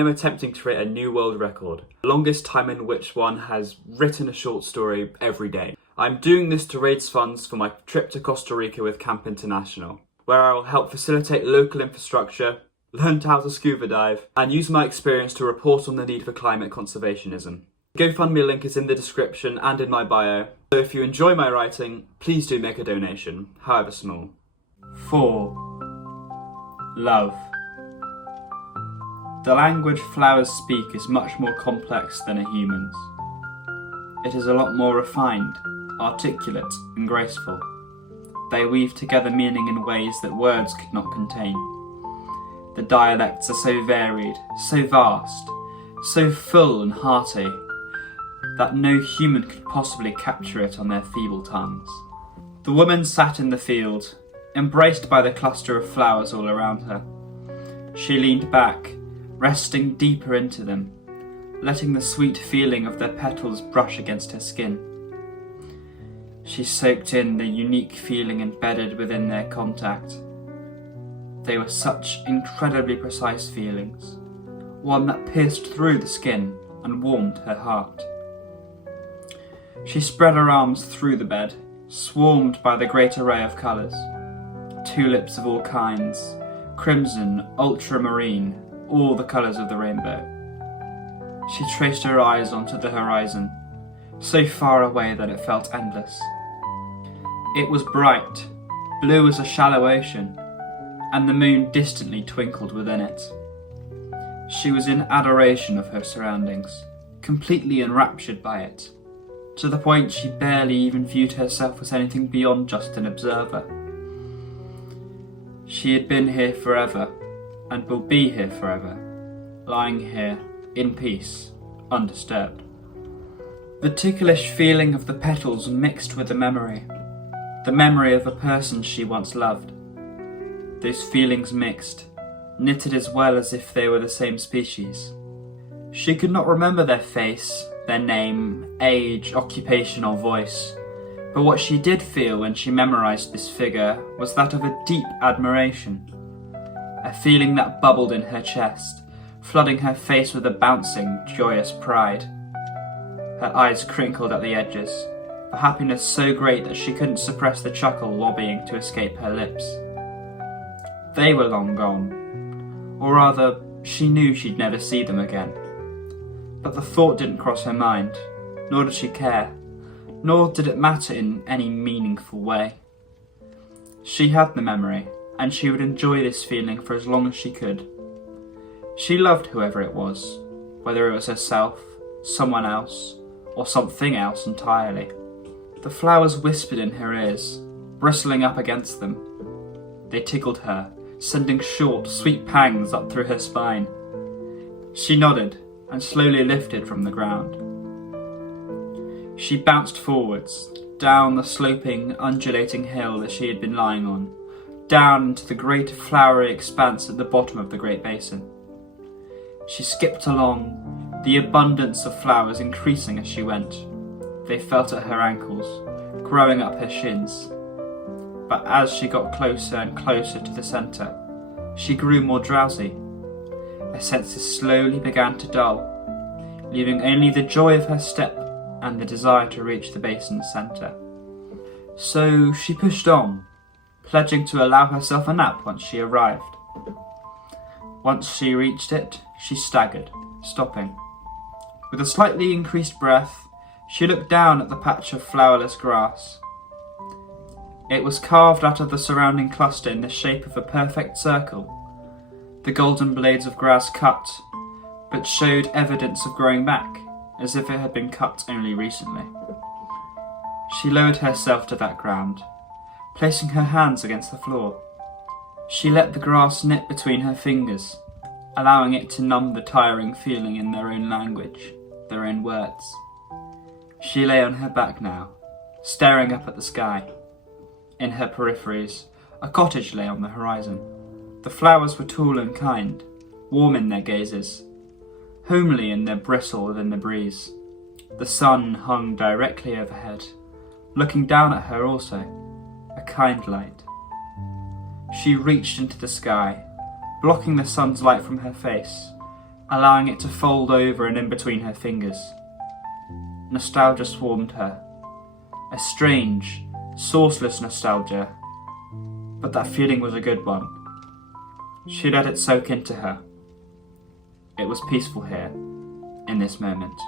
I'm attempting to create a new world record, the longest time in which one has written a short story every day. I'm doing this to raise funds for my trip to Costa Rica with Camp International, where I will help facilitate local infrastructure, learn how to scuba dive, and use my experience to report on the need for climate conservationism. The GoFundMe link is in the description and in my bio, so if you enjoy my writing, please do make a donation, however small. 4. Love. The language flowers speak is much more complex than a human's. It is a lot more refined, articulate and graceful. They weave together meaning in ways that words could not contain. The dialects are so varied, so vast, so full and hearty, that no human could possibly capture it on their feeble tongues. The woman sat in the field, embraced by the cluster of flowers all around her. She leaned back, resting deeper into them, letting the sweet feeling of their petals brush against her skin. She soaked in the unique feeling embedded within their contact. They were such incredibly precise feelings, one that pierced through the skin and warmed her heart. She spread her arms through the bed, swarmed by the great array of colours. Tulips of all kinds, crimson, ultramarine, all the colours of the rainbow. She traced her eyes onto the horizon, so far away that it felt endless. It was bright, blue as a shallow ocean, and the moon distantly twinkled within it. She was in adoration of her surroundings, completely enraptured by it, to the point she barely even viewed herself as anything beyond just an observer. She had been here forever, and will be here forever, lying here, in peace, undisturbed. The ticklish feeling of the petals mixed with the memory of a person she once loved. Those feelings mixed, knitted as well as if they were the same species. She could not remember their face, their name, age, occupation or voice, but what she did feel when she memorised this figure was that of a deep admiration, a feeling that bubbled in her chest, flooding her face with a bouncing, joyous pride. Her eyes crinkled at the edges, a happiness so great that she couldn't suppress the chuckle lobbying to escape her lips. They were long gone, or rather, she knew she'd never see them again. But the thought didn't cross her mind, nor did she care, nor did it matter in any meaningful way. She had the memory, and she would enjoy this feeling for as long as she could. She loved whoever it was, whether it was herself, someone else, or something else entirely. The flowers whispered in her ears, bristling up against them. They tickled her, sending short, sweet pangs up through her spine. She nodded and slowly lifted from the ground. She bounced forwards, down the sloping, undulating hill that she had been lying on, down into the great flowery expanse at the bottom of the Great Basin. She skipped along, the abundance of flowers increasing as she went. They felt at her ankles, growing up her shins. But as she got closer and closer to the centre, she grew more drowsy. Her senses slowly began to dull, leaving only the joy of her step and the desire to reach the basin's centre. So she pushed on, pledging to allow herself a nap once she arrived. Once she reached it, she staggered, stopping. With a slightly increased breath, she looked down at the patch of flowerless grass. It was carved out of the surrounding cluster in the shape of a perfect circle, the golden blades of grass cut, but showed evidence of growing back, as if it had been cut only recently. She lowered herself to that ground, placing her hands against the floor. She let the grass knit between her fingers, allowing it to numb the tiring feeling in their own language, their own words. She lay on her back now, staring up at the sky. In her peripheries, a cottage lay on the horizon. The flowers were tall and kind, warm in their gazes, homely in their bristle within the breeze. The sun hung directly overhead, looking down at her also, a kind light. She reached into the sky, blocking the sun's light from her face, allowing it to fold over and in between her fingers. Nostalgia swarmed her. A strange, sourceless nostalgia, but that feeling was a good one. She let it soak into her. It was peaceful here, in this moment.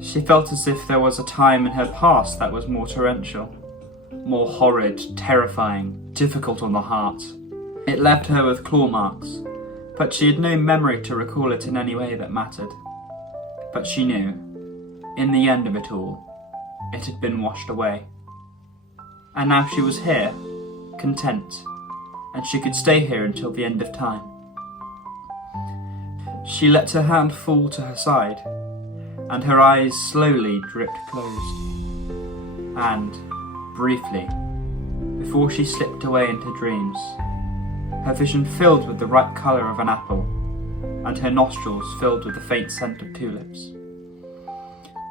She felt as if there was a time in her past that was more torrential, more horrid, terrifying, difficult on the heart. It left her with claw marks, but she had no memory to recall it in any way that mattered. But she knew, in the end of it all, it had been washed away. And now she was here, content, and she could stay here until the end of time. She let her hand fall to her side, and her eyes slowly dripped closed. And, briefly, before she slipped away into dreams, her vision filled with the ripe colour of an apple, and her nostrils filled with the faint scent of tulips.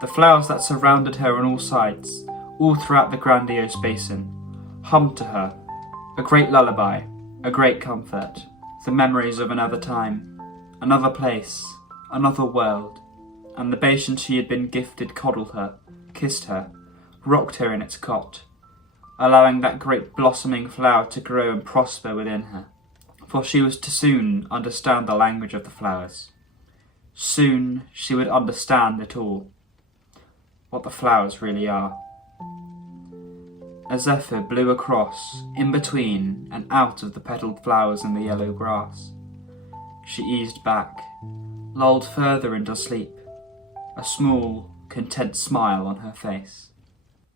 The flowers that surrounded her on all sides, all throughout the grandiose basin, hummed to her, a great lullaby, a great comfort, the memories of another time, another place, another world, and the basin she had been gifted coddled her, kissed her, rocked her in its cot, allowing that great blossoming flower to grow and prosper within her, for she was to soon understand the language of the flowers. Soon she would understand it all, what the flowers really are. A zephyr blew across, in between and out of the petalled flowers in the yellow grass. She eased back, lulled further into sleep, a small, content smile on her face.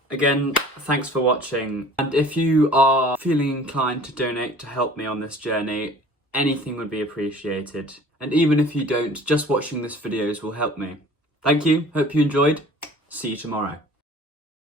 Again, thanks for watching, and if you are feeling inclined to donate to help me on this journey, anything would be appreciated. And even if you don't, just watching this videos will help me. Thank you, hope you enjoyed, see you tomorrow.